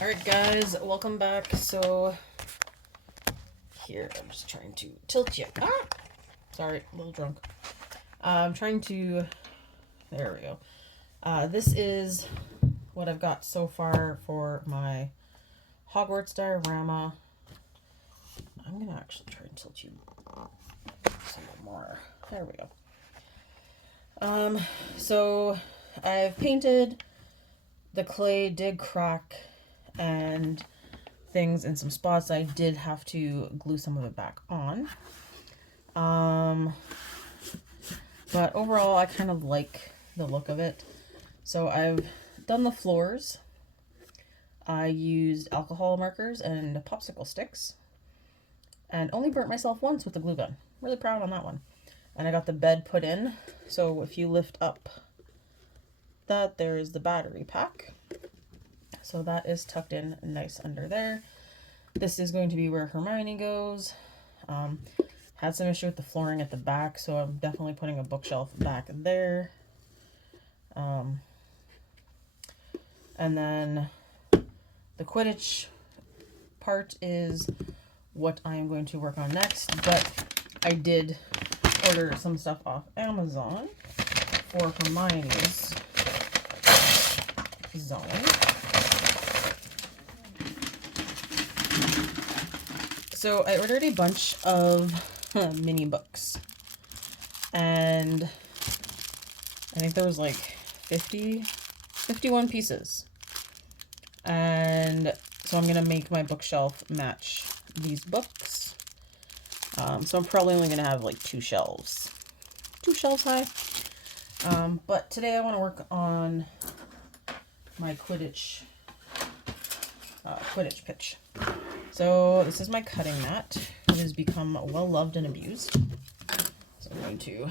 Alright guys, welcome back. So here, I'm just trying to tilt you. Sorry, a little drunk. I'm trying to, there we go. This is what I've got so far for my Hogwarts diorama. I'm gonna actually try and tilt you some more. There we go. So I've painted. The clay did crack and things in some spots. I did have to glue some of it back on. But overall, I kind of like the look of it. So I've done the floors. I used alcohol markers and popsicle sticks. And only burnt myself once with the glue gun. Really proud on that one. And I got the bed put in. So if you lift up that, there is the battery pack. So that is tucked in nice under there. This is going to be where Hermione goes. Had some issue with the flooring at the back, so I'm definitely putting a bookshelf back there. And then the Quidditch part is what I'm going to work on next, but I did order some stuff off Amazon for Hermione's zone. So I ordered a bunch of mini books, and I think there was like 51 pieces. And so I'm gonna make my bookshelf match these books. So I'm probably only gonna have like two shelves high. But today I want to work on my Quidditch pitch. So this is my cutting mat. It has become well loved and abused. So I'm going to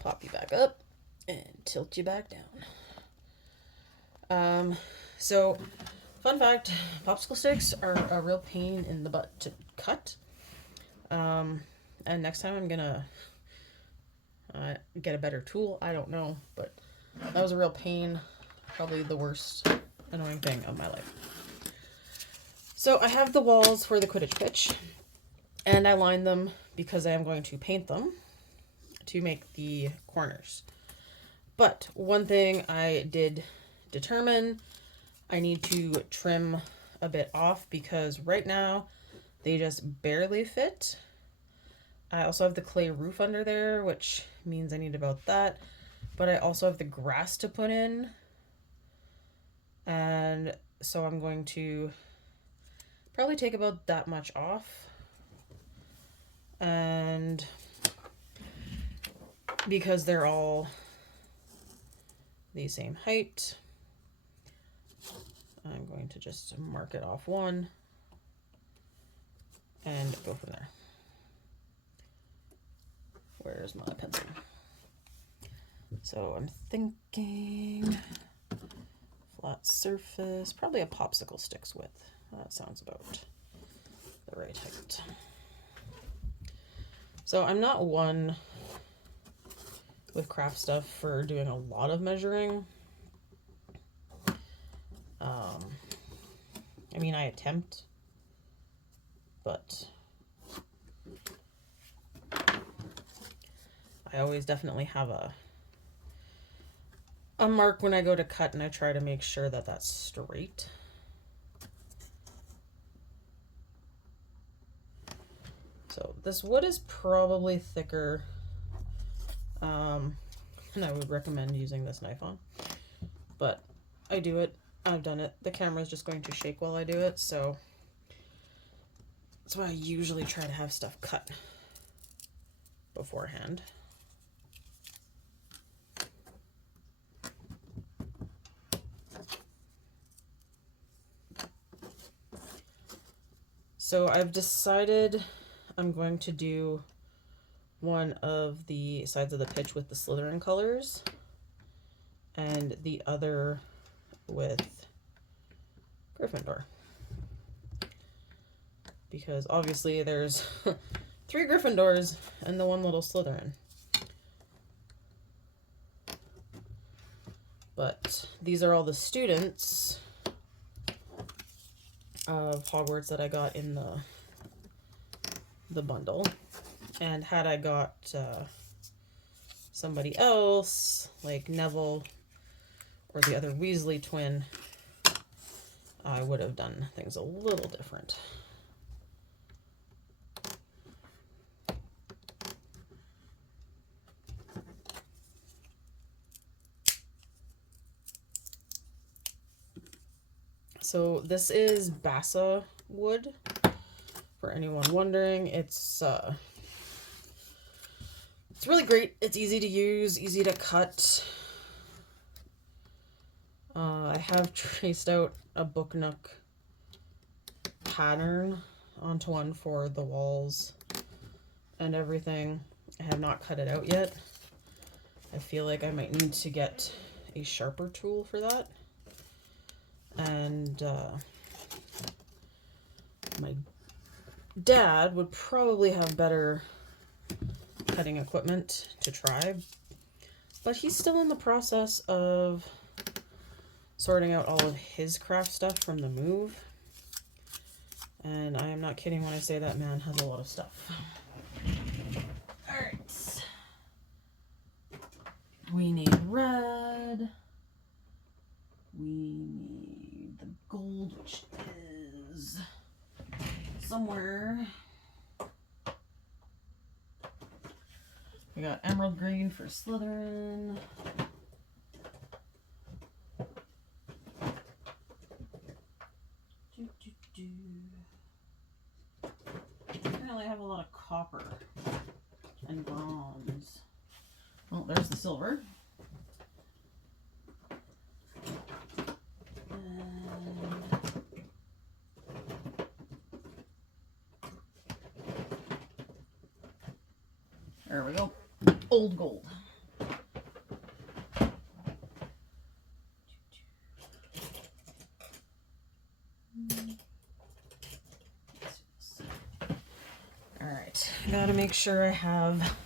pop you back up and tilt you back down. So fun fact, popsicle sticks are a real pain in the butt to cut. And next time I'm gonna get a better tool. I don't know, but that was a real pain. Probably the worst annoying thing of my life. So I have the walls for the Quidditch pitch, and I lined them because I am going to paint them to make the corners. But one thing I did determine, I need to trim a bit off because right now they just barely fit. I also have the clay roof under there, which means I need about that. But I also have the grass to put in. And so I'm going to probably take about that much off. And because they're all the same height, I'm going to just mark it off one and go from there. Where's my pencil? So I'm thinking flat surface, probably a popsicle stick's width. That sounds about the right height. So I'm not one with craft stuff for doing a lot of measuring. I mean, I attempt, but I always definitely have a mark when I go to cut, and I try to make sure that that's straight. So this wood is probably thicker, and I would recommend using this knife on, but I do it. I've done it. The camera is just going to shake while I do it, so that's why I usually try to have stuff cut beforehand. So I've decided I'm going to do one of the sides of the pitch with the Slytherin colors and the other with Gryffindor. Because obviously there's 3 Gryffindors and the one little Slytherin. But these are all the students of Hogwarts that I got in the bundle. And had I got somebody else, like Neville or the other Weasley twin, I would have done things a little different. So this is Bassa wood, for anyone wondering. It's really great. It's easy to use, easy to cut. I have traced out a book nook pattern onto one for the walls and everything. I have not cut it out yet. I feel like I might need to get a sharper tool for that. And my dad would probably have better cutting equipment to try, but he's still in the process of sorting out all of his craft stuff from the move. And I am not kidding when I say that man has a lot of stuff. Alright. We need red. We need the gold, which is somewhere. We got emerald green for Slytherin. Apparently I have a lot of copper and bronze. Well, there's the silver. There we go. Old gold. Alright, gotta make sure I have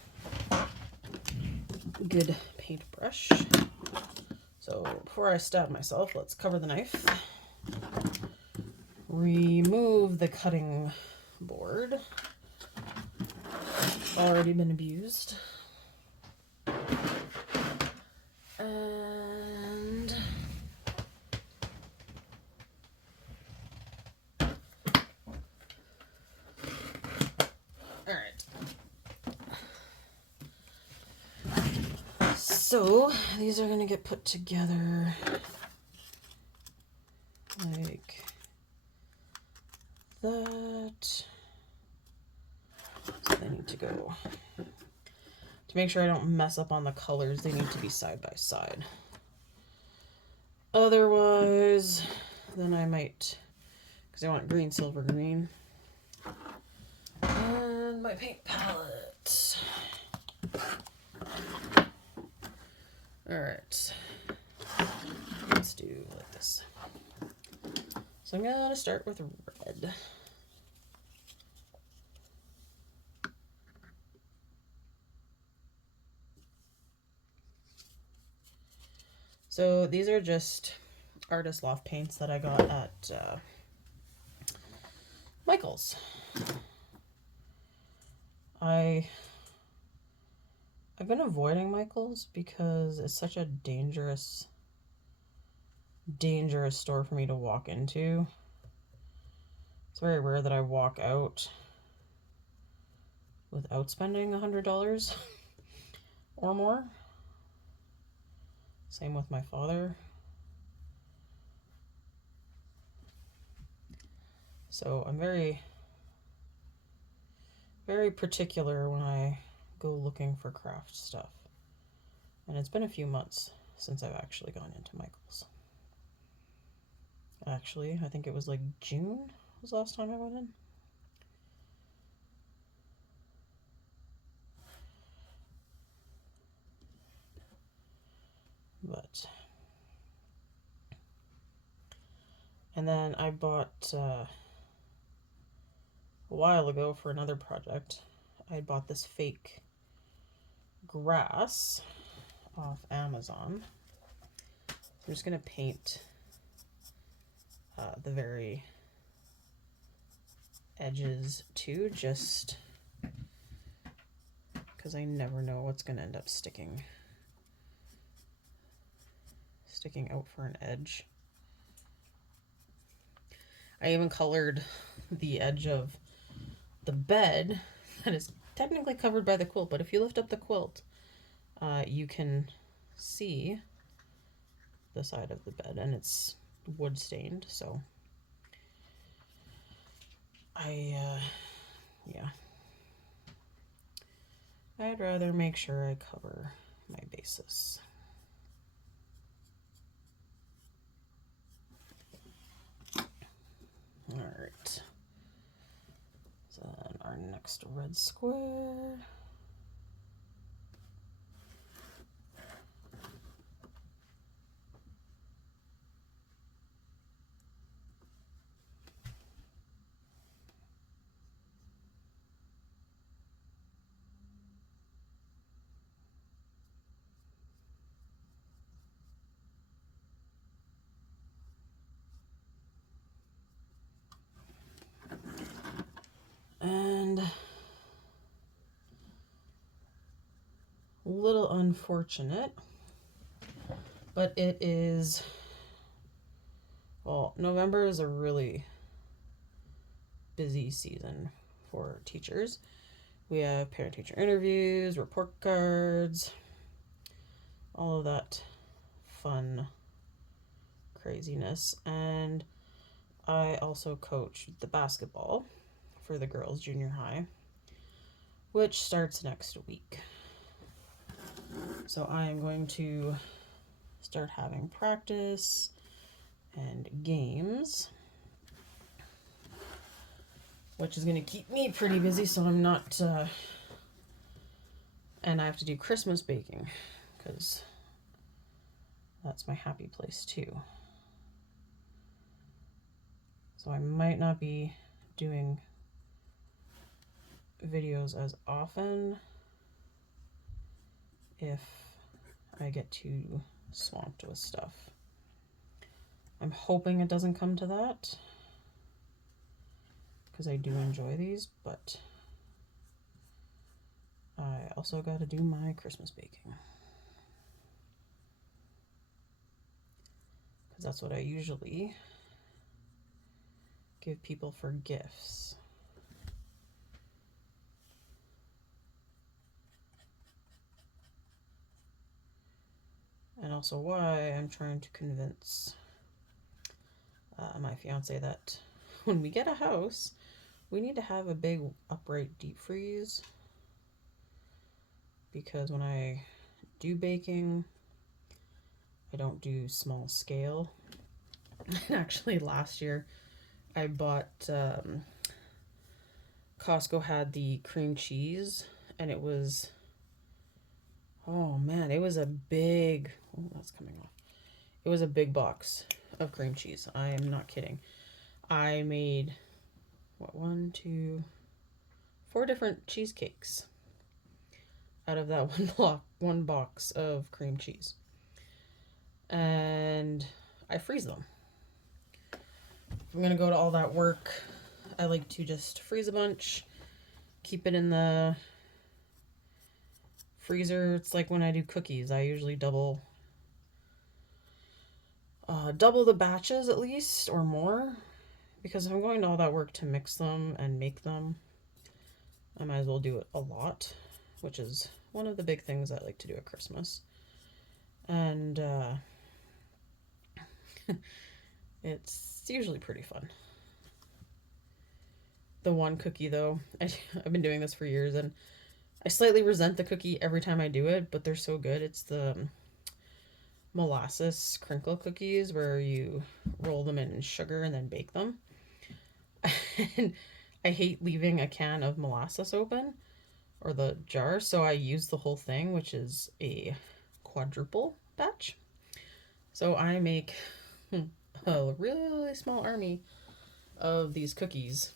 a good paintbrush. So before I stab myself, let's cover the knife. Remove the cutting board. Already been abused. And alright. So these are gonna get put together like that. So they need to go, to make sure I don't mess up on the colors, they need to be side by side. Otherwise, then I might, because I want green, silver, green. And my paint palette. Alright. Let's do like this. So I'm gonna start with red. So these are just Artist Loft paints that I got at Michael's. I've been avoiding Michael's because it's such a dangerous store for me to walk into. It's very rare that I walk out without spending $100 or more. Same with my father. So I'm very, very particular when I go looking for craft stuff. And it's been a few months since I've actually gone into Michael's. Actually, I think it was like June was the last time I went in. But, and then I bought, a while ago for another project, I bought this fake grass off Amazon. I'm just going to paint the very edges too, just because I never know what's going to end up sticking out for an edge. I even colored the edge of the bed that is technically covered by the quilt, but if you lift up the quilt, you can see the side of the bed, and it's wood stained, so yeah, I'd rather make sure I cover my bases. All right, so then our next red square. And a little unfortunate, but it is, well, November is a really busy season for teachers. We have parent-teacher interviews, report cards, all of that fun craziness. And I also coach the basketball for the girls' junior high, which starts next week. So I am going to start having practice and games, which is going to keep me pretty busy, so I'm not, and I have to do Christmas baking, because that's my happy place too. So I might not be doing videos as often if I get too swamped with stuff. I'm hoping it doesn't come to that, because I do enjoy these, but I also got to do my Christmas baking, because that's what I usually give people for gifts. And also why I'm trying to convince my fiance that when we get a house, we need to have a big upright deep freeze, because when I do baking, I don't do small scale. And actually last year I bought, Costco had the cream cheese, and it was, oh man, it was a big, oh, that's coming off. It was a big box of cream cheese. I am not kidding. I made, what, 4 different cheesecakes out of that one box of cream cheese. And I freeze them. If I'm gonna go to all that work, I like to just freeze a bunch, keep it in the freezer. It's like when I do cookies, I usually double the batches at least, or more, because if I'm going to all that work to mix them and make them, I might as well do it a lot, which is one of the big things I like to do at Christmas. And it's usually pretty fun. The one cookie, though, I've been doing this for years, and I slightly resent the cookie every time I do it, but they're so good. It's the molasses crinkle cookies, where you roll them in sugar and then bake them. And I hate leaving a can of molasses open, or the jar, so I use the whole thing, which is a quadruple batch. So I make a really small army of these cookies,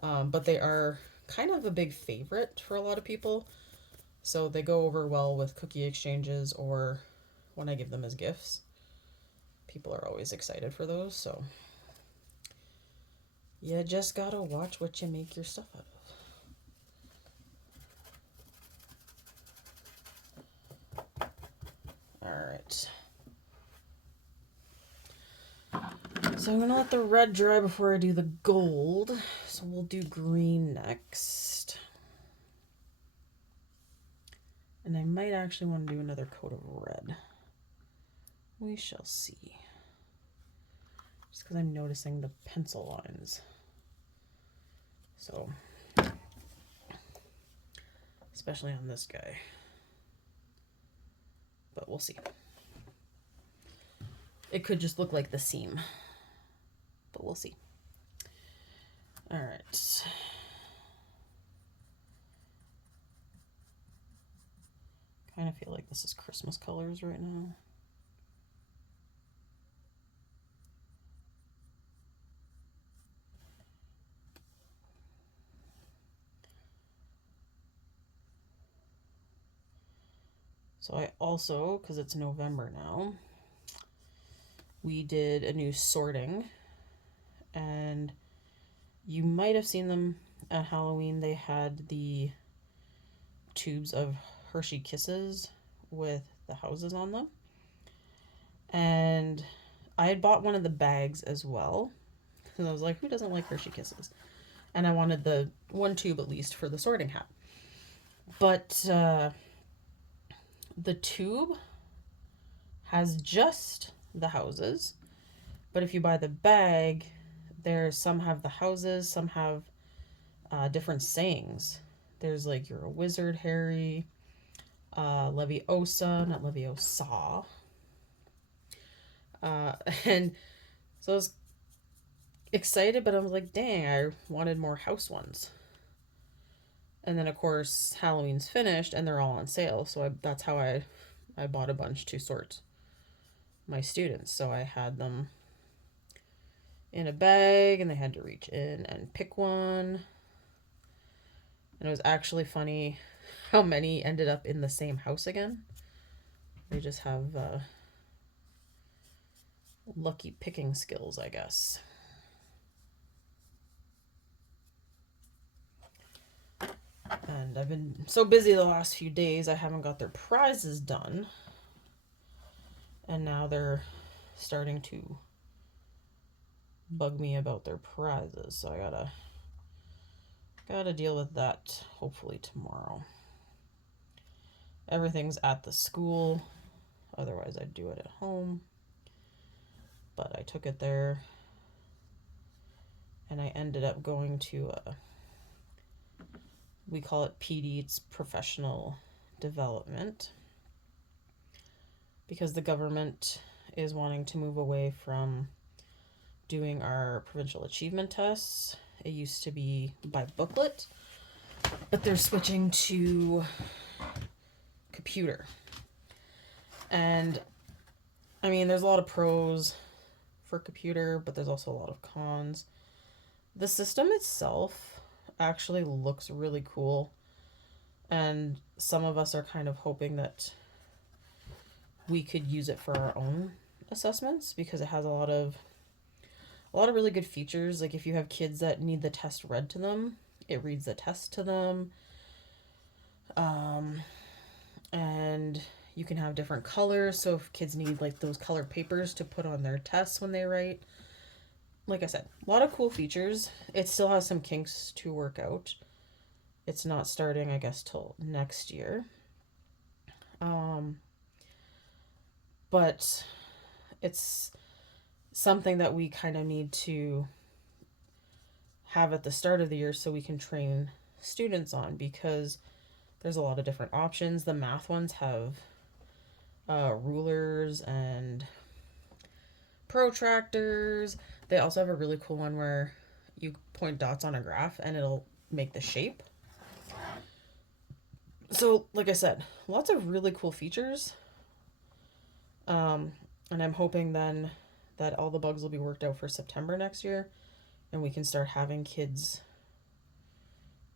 but they are kind of a big favorite for a lot of people, so they go over well with cookie exchanges, or when I give them as gifts. People are always excited for those, so You just gotta watch what you make your stuff out of. Alright. So I'm gonna let the red dry before I do the gold. So we'll do green next. And I might actually want to do another coat of red. We shall see. Just because I'm noticing the pencil lines. So, especially on this guy. But we'll see. It could just look like the seam. But we'll see. Alright. Kind of feel like this is Christmas colors right now. So I also, because it's November now, we did a new sorting, and you might have seen them at Halloween. They had the tubes of Hershey Kisses with the houses on them. And I had bought one of the bags as well, because I was like, who doesn't like Hershey Kisses? And I wanted the one tube at least for the sorting hat. But the tube has just the houses, but if you buy the bag, some have the houses, some have different sayings. There's like, you're a wizard, Harry, Leviosa, not Leviosa. And so I was excited, but I was like, dang, I wanted more house ones. And then of course Halloween's finished and they're all on sale, so that's how I bought a bunch to sort my students. So I had them in a bag and they had to reach in and pick one. And it was actually funny how many ended up in the same house again. They just have lucky picking skills, I guess. And I've been so busy the last few days, I haven't got their prizes done. And now they're starting to bug me about their prizes. So I gotta deal with that hopefully tomorrow. Everything's at the school. Otherwise I'd do it at home. But I took it there. And I ended up going to we call it PD, it's professional development, because the government is wanting to move away from doing our provincial achievement tests. It used to be by booklet, but they're switching to computer. And I mean, there's a lot of pros for computer, but there's also a lot of cons. The system itself actually looks really cool, and some of us are kind of hoping that we could use it for our own assessments, because it has a lot of really good features. Like if you have kids that need the test read to them, it reads the test to them. And you can have different colors, so if kids need like those colored papers to put on their tests when they write, like I said, a lot of cool features. It still has some kinks to work out. It's not starting, I guess, till next year. But it's something that we kind of need to have at the start of the year so we can train students on, because there's a lot of different options. The math ones have rulers and protractors. They also have a really cool one where you point dots on a graph and it'll make the shape. So, like I said, lots of really cool features. And I'm hoping then that all the bugs will be worked out for September next year, and we can start having kids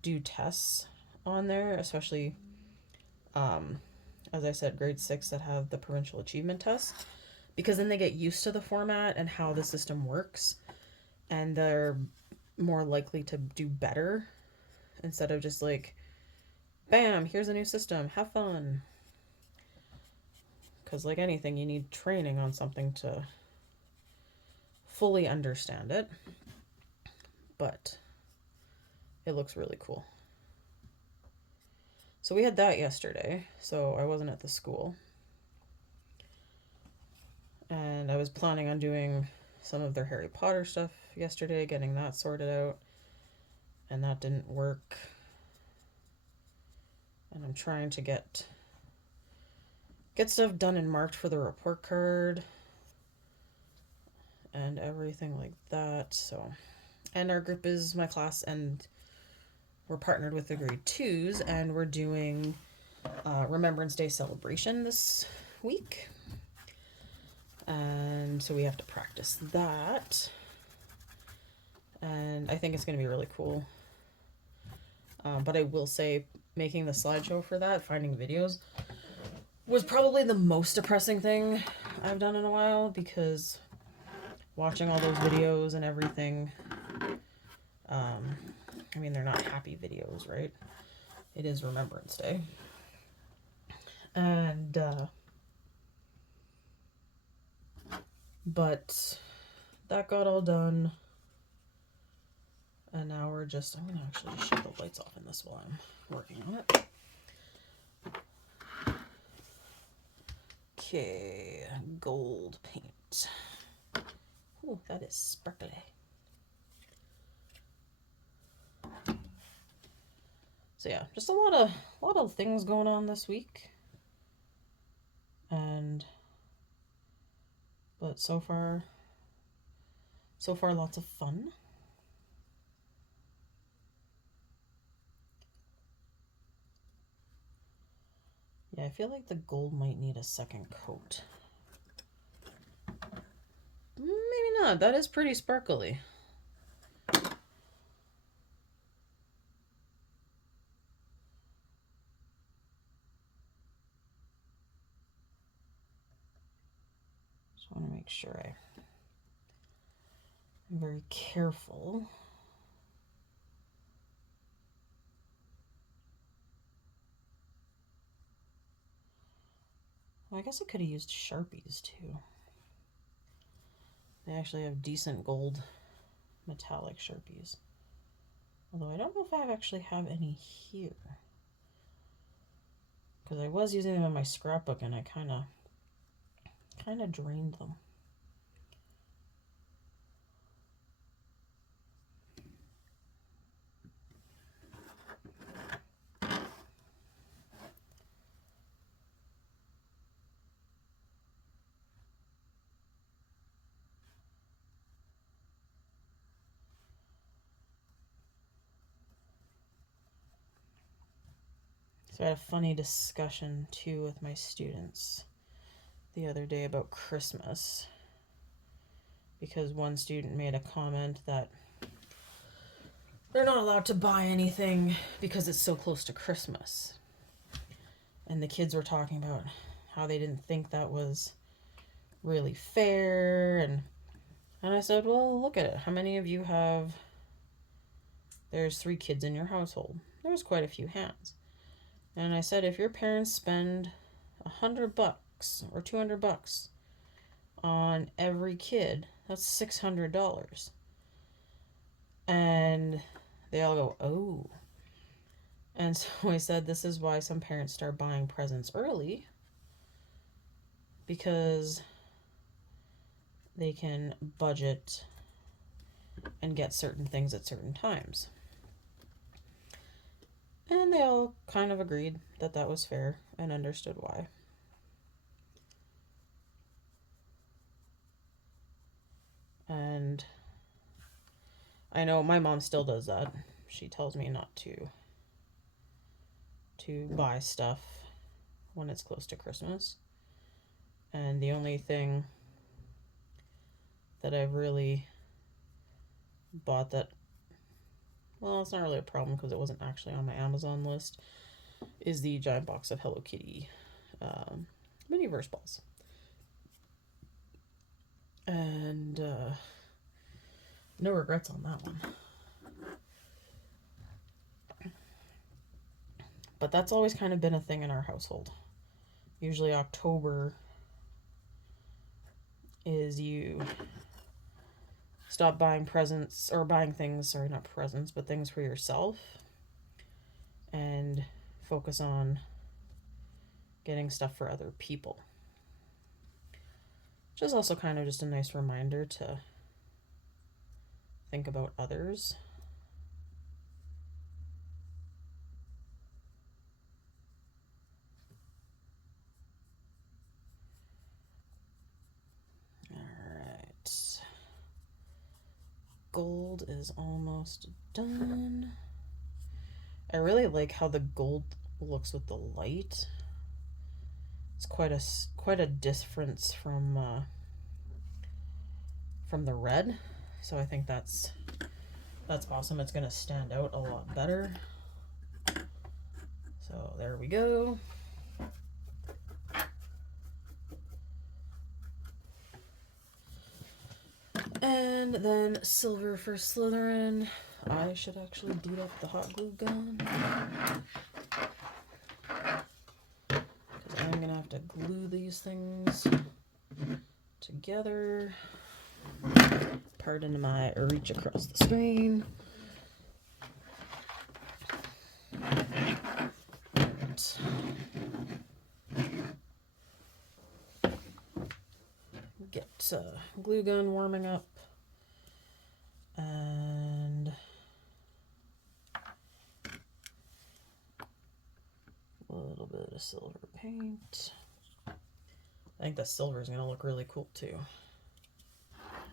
do tests on there, especially, as I said, grade 6 that have the provincial achievement tests, because then they get used to the format and how the system works, and they're more likely to do better instead of just like, bam, here's a new system, have fun. Because, like anything, you need training on something to fully understand it. But it looks really cool. So we had that yesterday, so I wasn't at the school. And I was planning on doing some of their Harry Potter stuff yesterday, getting that sorted out. And that didn't work. And I'm trying to get stuff done and marked for the report card and everything like that. So, and our group is my class, and we're partnered with the grade 2s, and we're doing Remembrance Day celebration this week. And so we have to practice that. And I think it's going to be really cool. But I will say, making the slideshow for that, finding videos, was probably the most depressing thing I've done in a while, because watching all those videos and everything, I mean, they're not happy videos, right? It is Remembrance Day. And, but that got all done. And now we're just, I'm going to actually just shut the lights off in this while I'm working on it. Okay, gold paint. Oh, that is sparkly. So yeah, just a lot of things going on this week. But so far lots of fun. Yeah, I feel like the gold might need a second coat. Maybe not. That is pretty sparkly. Just want to make sure I'm very careful. Well, I guess I could have used Sharpies too. They actually have decent gold metallic Sharpies. Although I don't know if I actually have any here. Because I was using them in my scrapbook and I kind of drained them. So I had a funny discussion too with my students the other day about Christmas, because one student made a comment that they're not allowed to buy anything because it's so close to Christmas. And the kids were talking about how they didn't think that was really fair, and I said, well, look at it. How many of you have, there's 3 kids in your household. There's quite a few hands. And I said, if your parents spend $100 or $200 on every kid, that's $600. And they all go, oh. And so I said, this is why some parents start buying presents early, because they can budget and get certain things at certain times. And they all kind of agreed that that was fair and understood why. And I know my mom still does that. She tells me not to buy stuff when it's close to Christmas. And the only thing that I've really bought that, well, it's not really a problem because it wasn't actually on my Amazon list, is the giant box of Hello Kitty Miniverse balls. And no regrets on that one. But that's always kind of been a thing in our household. Usually October is you stop buying presents, or buying things, sorry, not presents, but things for yourself, and focus on getting stuff for other people. Which is also kind of just a nice reminder to think about others. Alright. Gold is almost done. I really like how the gold looks with the light. It's quite a difference from the red. So I think that's awesome. It's gonna stand out a lot better. So there we go. And then silver for Slytherin. I should actually beat up the hot glue gun, because I'm gonna have to glue these things together. Pardon my reach across the screen. Get glue gun warming up, and a little bit of silver paint. I think the silver is going to look really cool too.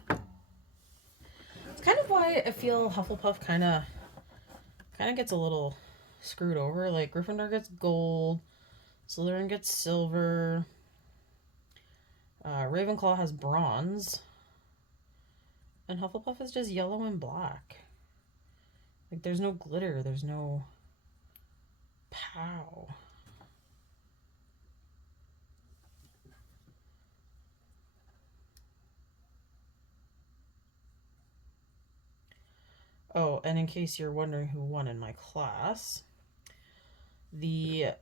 It's kind of why I feel Hufflepuff kind of gets a little screwed over. Like Gryffindor gets gold, Slytherin gets silver, Ravenclaw has bronze, and Hufflepuff is just yellow and black. Like there's no glitter, there's no pow. Oh, and in case you're wondering who won in my class, it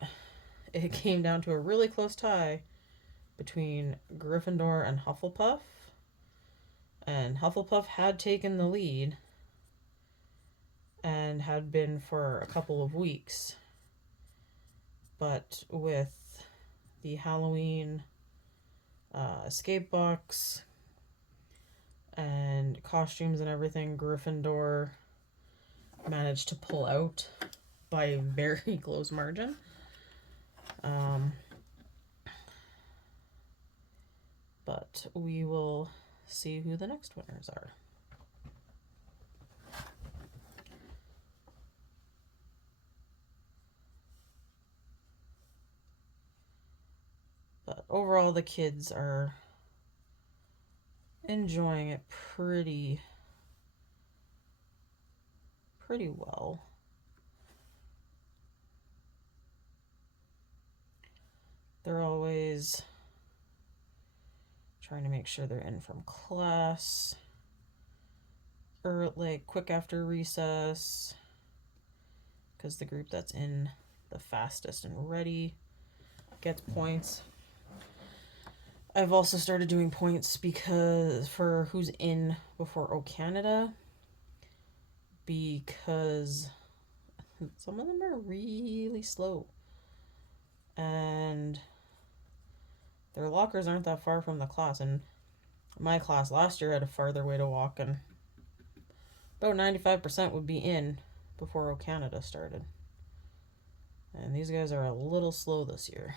came down to a really close tie between Gryffindor and Hufflepuff. And Hufflepuff had taken the lead and had been for a couple of weeks. But with the Halloween escape box and costumes and everything, Gryffindor managed to pull out by a very close margin. But we will see who the next winners are. But overall, the kids are enjoying it pretty well. They're always trying to make sure they're in from class, or like quick after recess, because the group that's in the fastest and ready gets points. I've also started doing points for who's in before O Canada, because some of them are really slow, and their lockers aren't that far from the class. And my class last year had a farther way to walk, and about 95% would be in before O Canada started. And these guys are a little slow this year.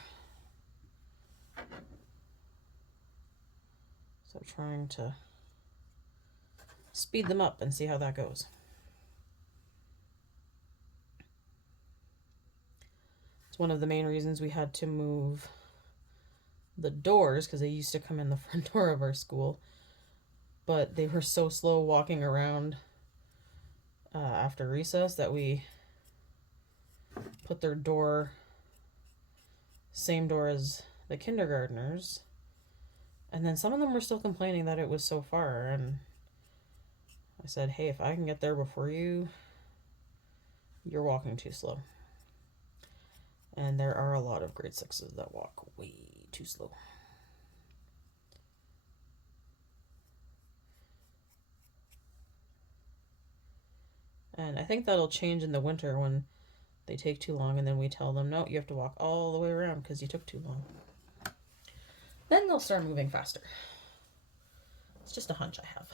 So trying to speed them up and see how that goes. It's one of the main reasons we had to move the doors, because they used to come in the front door of our school, but they were so slow walking around after recess that we put their door, same door as the kindergartners. And then some of them were still complaining that it was so far, and I said, hey, if I can get there before you, you're walking too slow. And there are a lot of grade 6s that walk way too slow. And I think that'll change in the winter when they take too long and then we tell them, no, you have to walk all the way around because you took too long. Then they'll start moving faster. It's just a hunch I have.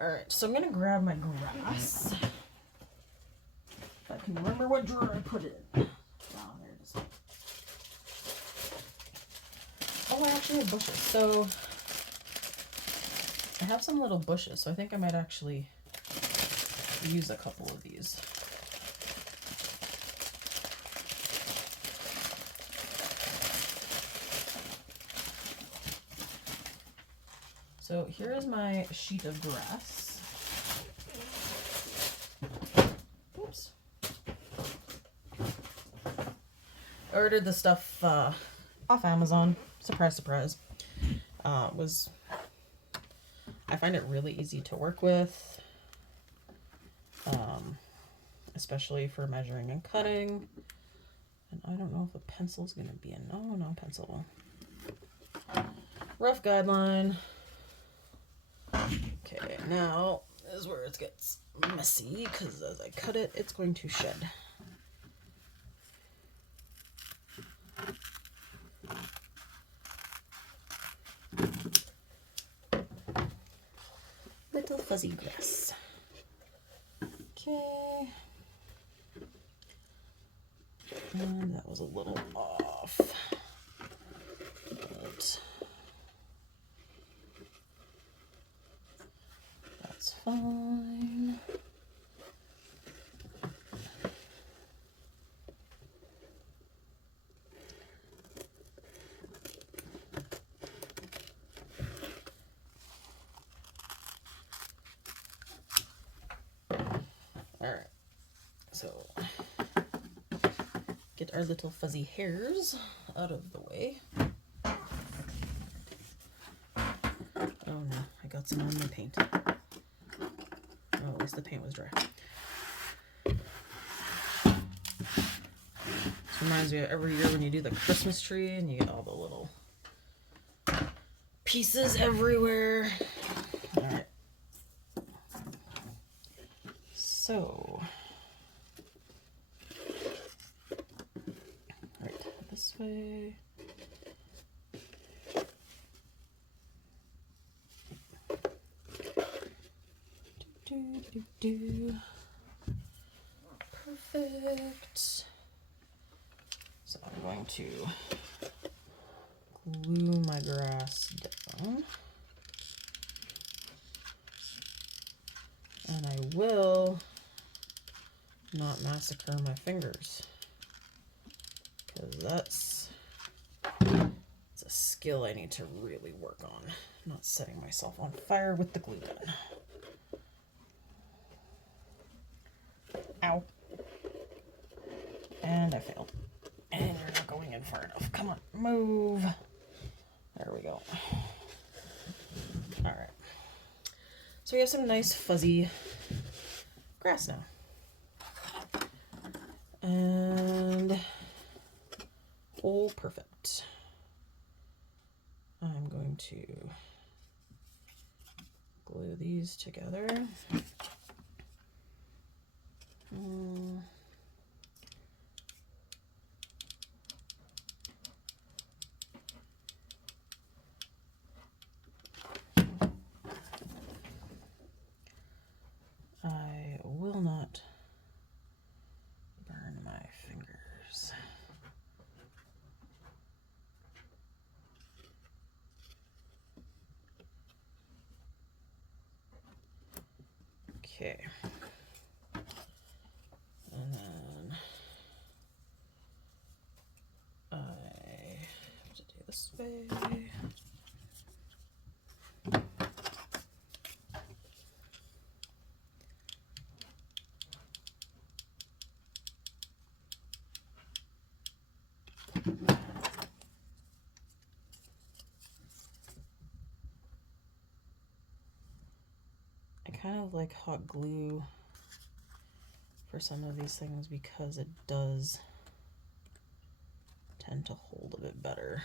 Alright, so I'm going to grab my grass. If I can remember what drawer I put it in. Oh, there it is. Oh, I actually have bushes. So I have some little bushes, so I think I might actually use a couple of these. So here is my sheet of grass. Oops. I ordered the stuff off Amazon. Surprise, surprise. I find it really easy to work with, especially for measuring and cutting. And I don't know if a pencil's going to be in. No pencil will. Rough guideline. Okay, now is where it gets messy because as I cut it, it's going to shed. Little fuzzy grass. Okay. And that was a little off. But that's fine. Alright, so get our little fuzzy hairs out of the way. Oh no, I got some on my paint. Oh, at least the paint was dry. This reminds me of every year when you do the Christmas tree and you get all the little pieces everywhere. Alright. So, right, this way. Perfect. So I'm going to glue my grass down. And I will not massacre my fingers, because it's a skill I need to really work on. Not setting myself on fire with the glue gun. Ow. And I failed. And you're not going in far enough. Come on, move. There we go. Alright. So we have some nice fuzzy grass now. And all perfect. I'm going to glue these together. I will not burn my fingers. Okay. And then I have to do this way. I kind of like hot glue for some of these things because it does tend to hold a bit better,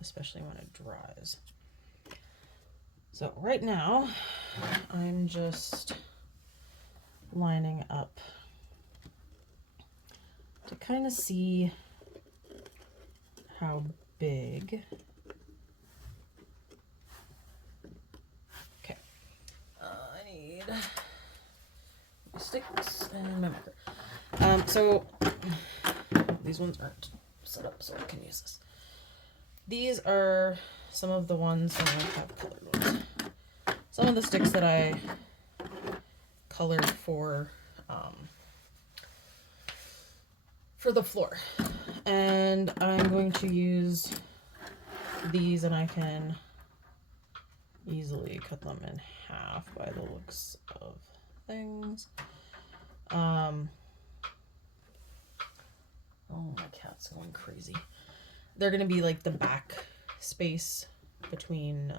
especially when it dries. So right now I'm just lining up to kind of see how big. Okay, I need my sticks and my marker. So these ones aren't set up so I can use this. These are some of the ones that I have colored ones. Some of the sticks that I colored for the floor. And I'm going to use these, and I can easily cut them in half by the looks of things. Oh, my cat's going crazy. They're going to be like the back space between,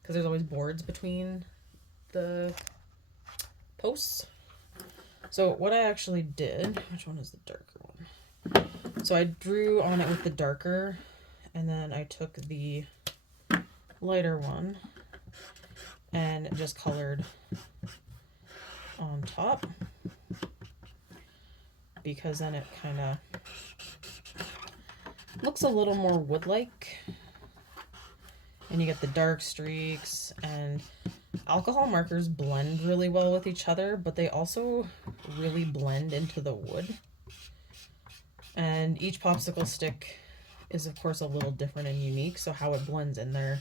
because there's always boards between the posts. So what I actually did, which one is the darker one? So I drew on it with the darker, and then I took the lighter one and just colored on top, because then it kind of looks a little more wood-like, and you get the dark streaks. And alcohol markers blend really well with each other, but they also really blend into the wood. And each popsicle stick is of course a little different and unique, so how it blends in there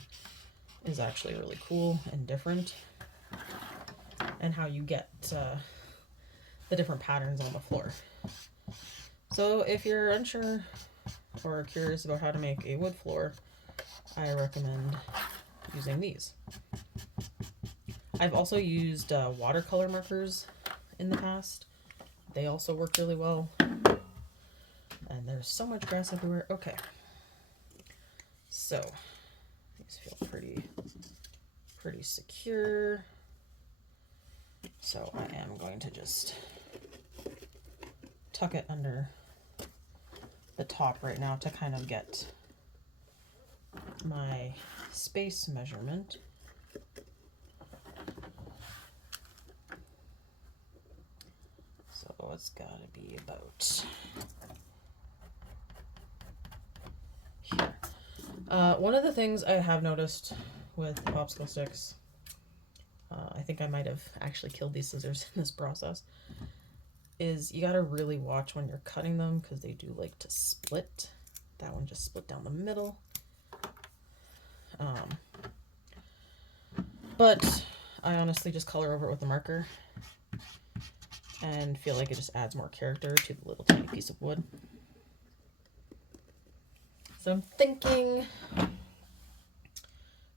is actually really cool and different, and how you get the different patterns on the floor. So if you're unsure or curious about how to make a wood floor, I recommend using these. I've also used watercolor markers in the past. They also work really well. And there's so much grass everywhere. Okay. So these feel pretty secure. So I am going to just tuck it under the top right now to kind of get my space measurement. So it's got to be about here. One of the things I have noticed with popsicle sticks, I think I might have actually killed these scissors in this process, is you got to really watch when you're cutting them, because they do like to split. That one just split down the middle. But I honestly just color over it with a marker and feel like it just adds more character to the little tiny piece of wood. So I'm thinking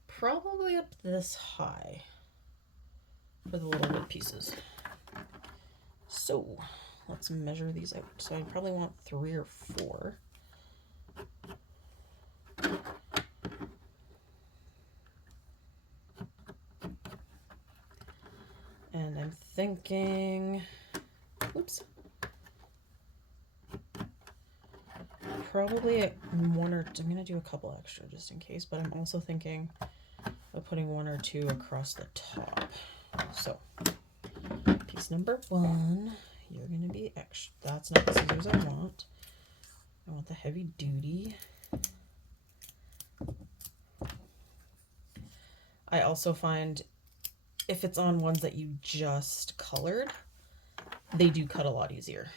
probably up this high for the little wood pieces. So let's measure these out. So I probably want 3 or 4. And I'm thinking, oops, probably I'm gonna do a couple extra just in case, but I'm also thinking of putting 1 or 2 across the top. So piece number 1, you're gonna be extra. That's not the scissors I want. I want the heavy duty. I also find if it's on ones that you just colored, they do cut a lot easier.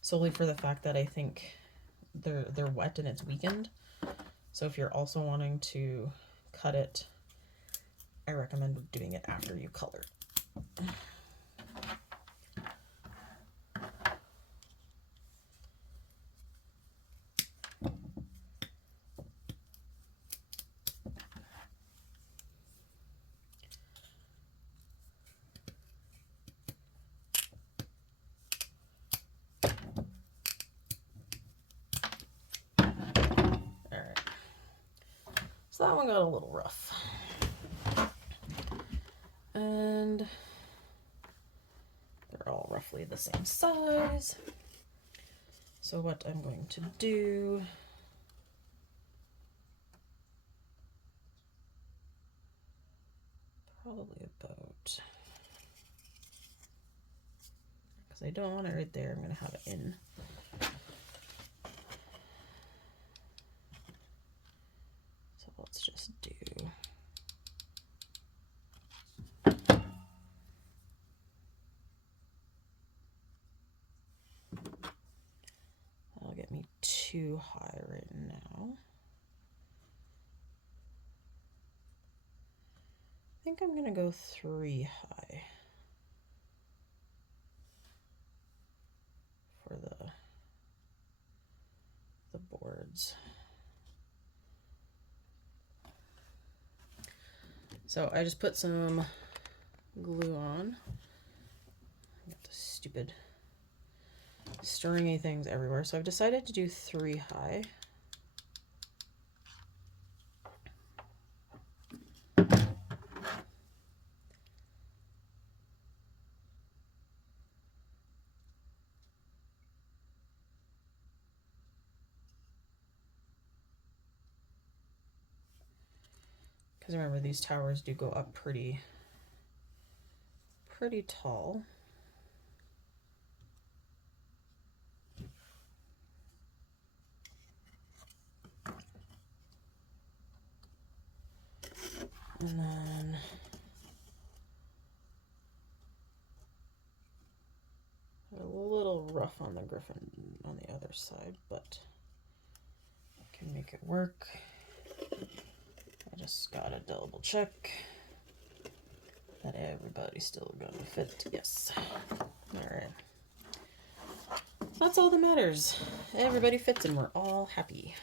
Solely for the fact that I think they're wet and it's weakened. So if you're also wanting to cut it, I recommend doing it after you color. So that one got a little rough. And they're all roughly the same size. So what I'm going to do probably about, because I don't want it right there, I'm going to have it in. So let's just do, that'll get me too high right now. I think I'm going to go 3 high for the boards. So I just put some glue on. I got the stupid stringy things everywhere. So I've decided to do 3 high. Because remember, these towers do go up pretty tall. And then a little rough on the griffin on the other side, but I can make it work. I just gotta double check that everybody's still gonna fit. Yes. Alright. That's all that matters. Everybody fits and we're all happy.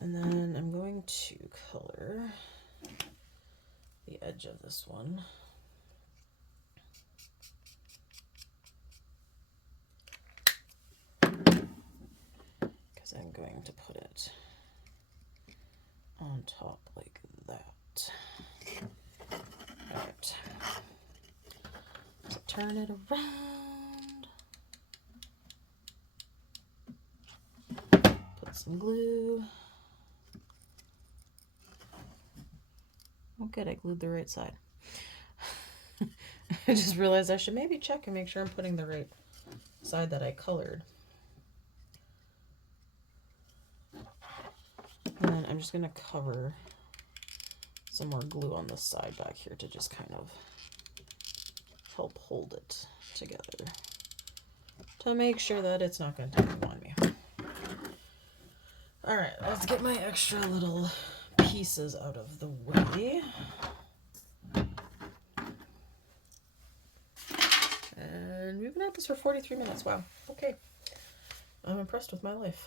And then I'm going to color the edge of this one. Because I'm going to put it on top like that. Alright. So turn it around. Put some glue. Oh good, I glued the right side. I just realized I should maybe check and make sure I'm putting the right side that I colored. And then I'm just going to cover some more glue on this side back here to just kind of help hold it together. To make sure that it's not going to tangle on me. Alright, let's get my extra little pieces out of the way. And we've been at this for 43 minutes. Wow. Okay. I'm impressed with my life.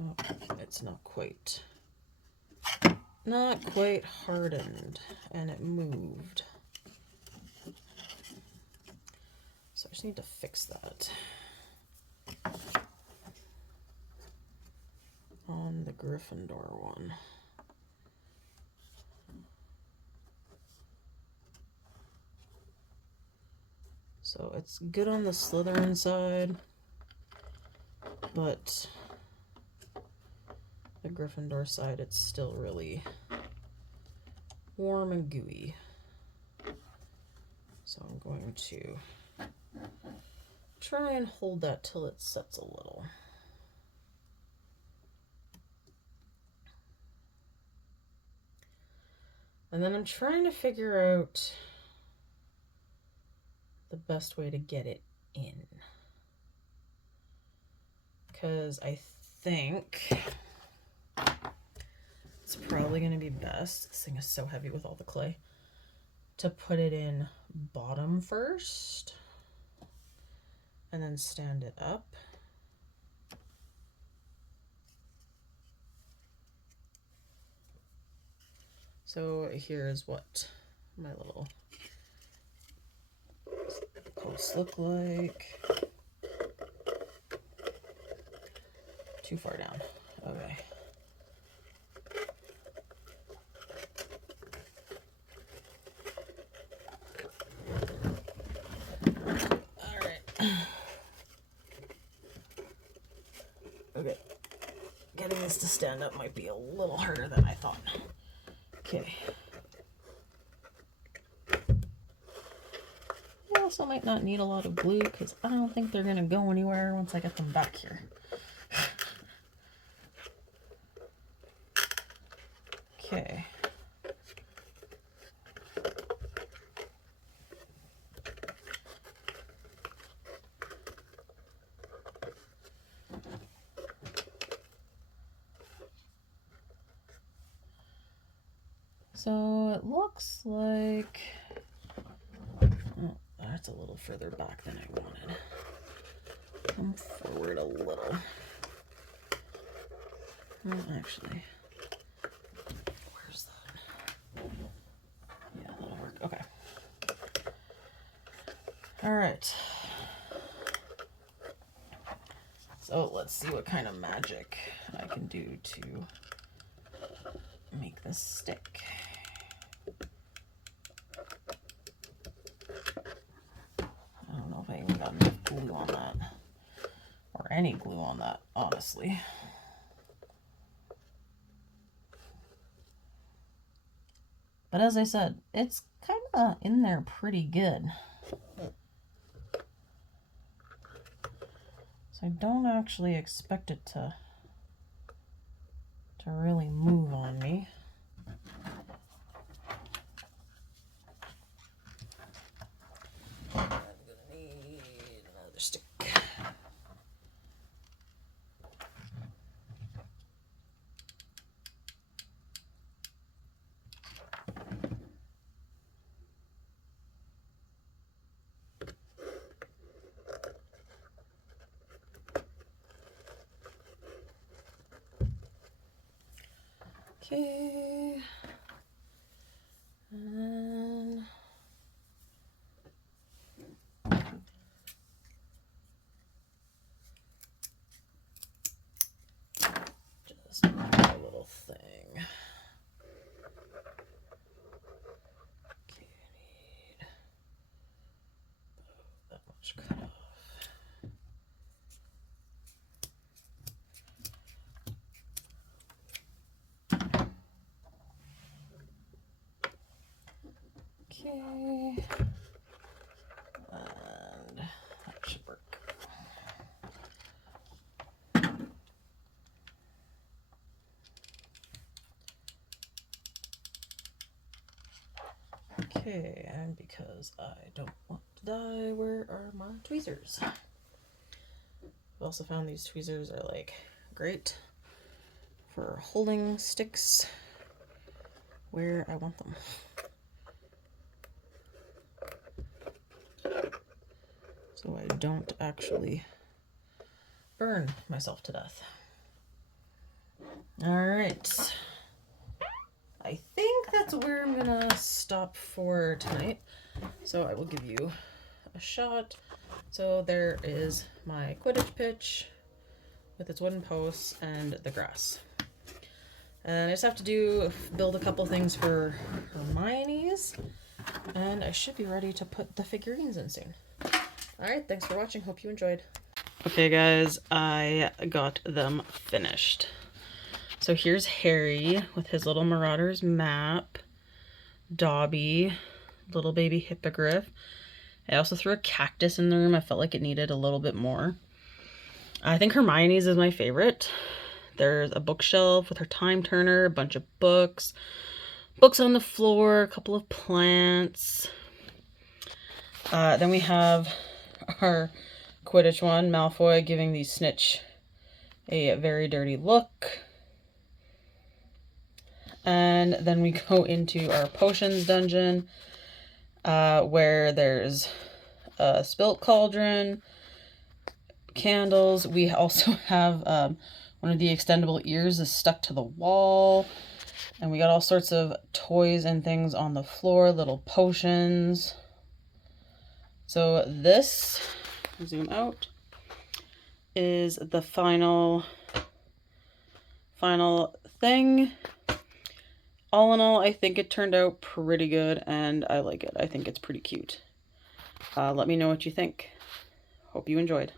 Oh, it's not quite hardened, and it moved. So I just need to fix that on the Gryffindor one. So it's good on the Slytherin side, but the Gryffindor side, it's still really warm and gooey. So I'm going to try and hold that till it sets a little. And then I'm trying to figure out the best way to get it in. Because I think it's probably going to be best, this thing is so heavy with all the clay, to put it in bottom first and then stand it up. So here's what my little posts look like. Too far down. Okay. All right. Okay. Getting this to stand up might be a little harder than I thought. Okay. I also might not need a lot of glue because I don't think they're going to go anywhere once I get them back here. Okay. So it looks like, oh, that's a little further back than I wanted. Come forward a little. Actually, where's that? Yeah, that'll work. Okay. All right. So let's see what kind of magic I can do to make this stick. I don't know if I even got enough glue on that, or any glue on that, honestly. But as I said, it's kind of in there pretty good. So I don't actually expect it to really move on me. I'm gonna need another stick. Okay. And just a little thing. Okay, I need that much cut off. Okay, and that should work. Okay, and because I don't want to die, where are my tweezers? I've also found these tweezers are like great for holding sticks where I want them. So I don't actually burn myself to death. All right. I think that's where I'm gonna stop for tonight. So I will give you a shot. So there is my Quidditch pitch with its wooden posts and the grass. And I just have to build a couple things for Hermione's, and I should be ready to put the figurines in soon. Alright, thanks for watching. Hope you enjoyed. Okay guys, I got them finished. So here's Harry with his little Marauders map. Dobby, little baby hippogriff. I also threw a cactus in the room. I felt like it needed a little bit more. I think Hermione's is my favorite. There's a bookshelf with her time turner, a bunch of books on the floor, a couple of plants. Then we have our Quidditch one, Malfoy giving the snitch a very dirty look. And then we go into our potions dungeon. where there's a spilt cauldron, candles. We also have one of the extendable ears is stuck to the wall. And we got all sorts of toys and things on the floor, little potions. So this, zoom out, is the final thing. All in all, I think it turned out pretty good and I like it. I think it's pretty cute. Let me know what you think. Hope you enjoyed.